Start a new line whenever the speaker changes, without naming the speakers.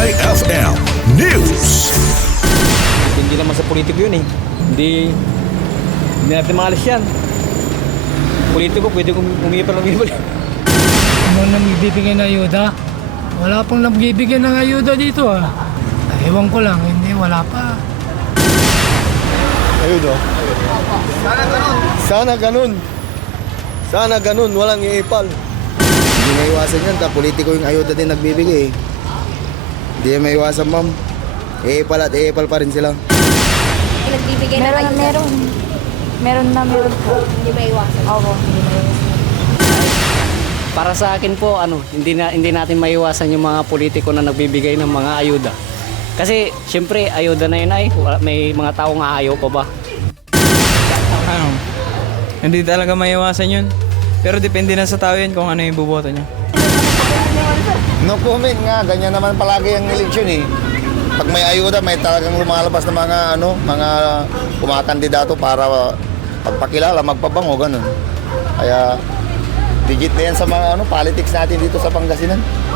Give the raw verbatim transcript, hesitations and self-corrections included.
I F M News.
Hindi naman sa politiko yun eh. Hindi, hindi natin maalis yan. Politiko, pwede kong umipal ng umipal.
Ano nang bibigyan ng ayuda? Wala pong nagbibigyan ng ayuda dito ah. Ewan ko lang, hindi, wala pa.
Ayun o. Sana ganun. Sana ganun. Sana ganun, walang iipal. Hindi maiwasan yan, ta politiko yung ayuda din nagbibigay. Hindi maiwasan, ma'am. Iipal at iipal pa rin sila.
Nagbibigay na
Meron,
kayo.
meron. Meron na, meron po.
Hindi ba iwasan?
Opo, hindi na yun.
Para sa akin po, ano, hindi na hindi natin maiwasan yung mga politiko na nagbibigay ng mga ayuda. Kasi siyempre, ayuda na yun ay wala- may mga taong aayaw pa ba?
Ano, hindi talaga maiwasan yun. Pero depende na sa tao yun kung ano yung buboto niya.
No comment nga, ganyan naman palagi ang eleksyon eh. Pag may ayuda, may talagang lumalabas na mga ano, mga kumakandidato para pagpakilala, magpabango, ganun. Kaya digit na yan sa mga ano, politics natin dito sa Pangasinan.